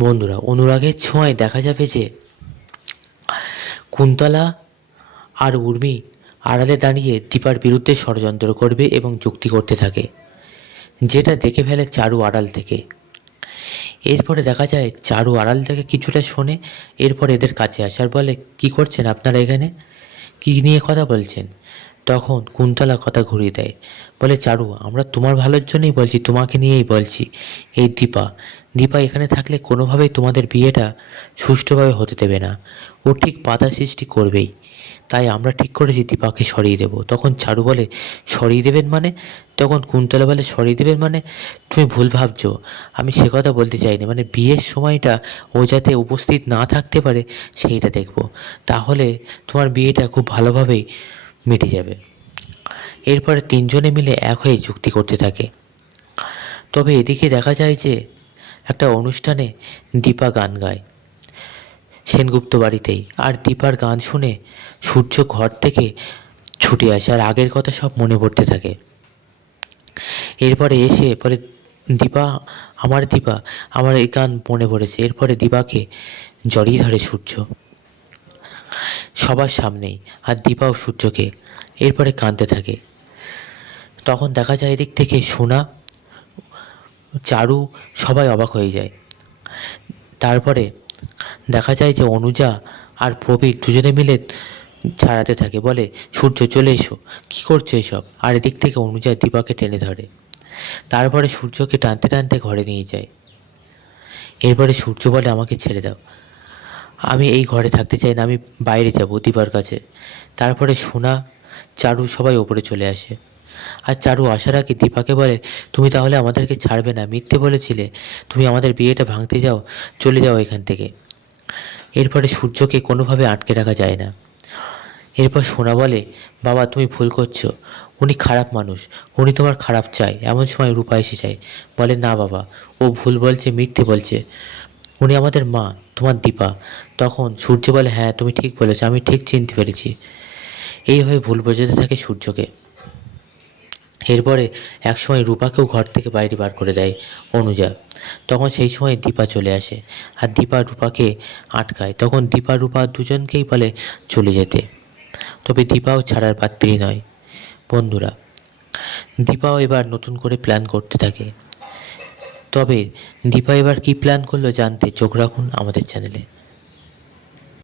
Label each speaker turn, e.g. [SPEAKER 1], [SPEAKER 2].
[SPEAKER 1] বন্ধুরা, অনুরাগের ছোঁয়ায় দেখা যাবে যে কুন্তলা আর উর্মি আড়ালে দাঁড়িয়ে দীপার বিরুদ্ধে ষড়যন্ত্র করবে এবং যুক্তি করতে থাকে, যেটা দেখে ফেলে চারু আড়াল থেকে। এরপরে দেখা যায় চারু আড়াল থেকে কিছুটা শোনে, এরপর এদের কাছে আসার বলে, কি করছেন আপনারা এখানে? কী নিয়ে কথা বলছেন? তখন কুন্তলা কথা ঘুরিয়ে দেয়, বলে, চারু, আমরা তোমার ভালোর জন্যই বলছি, তোমাকে নিয়েই বলছি। এই দীপা দীপা এখানে থাকলে কোনোভাবেই তোমাদের বিয়েটা সুষ্ঠুভাবে হতে দেবে না। ও ঠিক বাধা সৃষ্টি করবেই। তাই আমরা ঠিক করেছি দীপাকে সরিয়ে দেবো। তখন চারু বলে, সরিয়ে দেবেন মানে? তখন কুন্তলা বলে, সরিয়ে দেবেন মানে? তুমি ভুল ভাবছ। আমি সে কথা বলতে চাইনি মানে বিয়ের সময়টা ও যাতে উপস্থিত না থাকতে পারে, সেইটা দেখব। তাহলে তোমার বিয়েটা খুব ভালোভাবেই মিটে যাবে। এরপরে তিনজনে মিলে এক হয়ে যুক্তি করতে থাকে। তবে এদিকে দেখা যায় যে একটা অনুষ্ঠানে দীপা গান গায়। সেনগুপ্ত বাড়িতেই। আর দীপার গান শুনে সূর্য ঘর থেকে ছুটে আসে আর আগের কথা সব মনে পড়তে থাকে। এরপরে এসে পরে দীপা, আমার দীপা, আমার এই গান মনে পড়েছে। এরপরে দীপাকে জড়িয়ে ধরে সূর্য। সবার সামনেই আর দীপাও সূর্যকে এরপরে কাঁদতে থাকে। তখন দেখা যায় এদিক থেকে সোনা, চারু সবাই অবাক হয়ে যায়। তারপরে দেখা যায় যে অনুজা আর প্রবীর দুজনে মিলে ছাড়াতে থাকে, বলে, সূর্য, চলে এসো। কী করছ এসব? আর এদিক থেকে অনুজা দীপাকে টেনে ধরে। তারপরে সূর্যকে টানতে টানতে ঘরে নিয়ে যায়। এরপরে সূর্য বলে, আমাকে ছেড়ে দাও। আমি এই ঘরে থাকতে চাই না, আমি বাইরে যাব দীপার কাছে। তারপরে সোনা, চারু সবাই ওপরে চলে আসে। আর চারু আসার আগে দীপাকে বলে, তুমি তাহলে আমাদেরকে ছাড়বে না, মিথ্যে বলেছিলে। তুমি আমাদের বিয়েটা ভাঙতে যাও, চলে যাও এখান থেকে। এরপরে সূর্যকে কোনোভাবে আটকে রাখা যায় না। এরপর সোনা বলে, বাবা, তুমি ভুল করছ। উনি খারাপ মানুষ, উনি তোমার খারাপ চায়, এমন সময় রূপা এসে যায়। বলে, না বাবা, ও ভুল বলছে, মিথ্যে বলছে। উনি আমাদের মা, তোমার দীপা। তখন সূর্য বলে হ্যাঁ তুমি ঠিক বলেছ, আমি ঠিক চিনতে পেরেছি। এইভাবে ভুল বোঝাতে থাকে সূর্যকে। এরপরে একসময় রূপাকেও ঘর থেকে বাইরে বার করে দেয় অনুজা। তখন সেই সময় দীপা চলে আসে আর দীপা রূপাকে আটকায়। তখন দীপা রূপা দুজনকেই বলে চলে যেতে। তবে দীপাও ছাড়ার পাত্রী নয়। বন্ধুরা, দীপাও এবার নতুন করে প্ল্যান করতে থাকে। তবে দীপা এবার কী প্ল্যান করল জানতে চোখ রাখুন আমাদের চ্যানেলে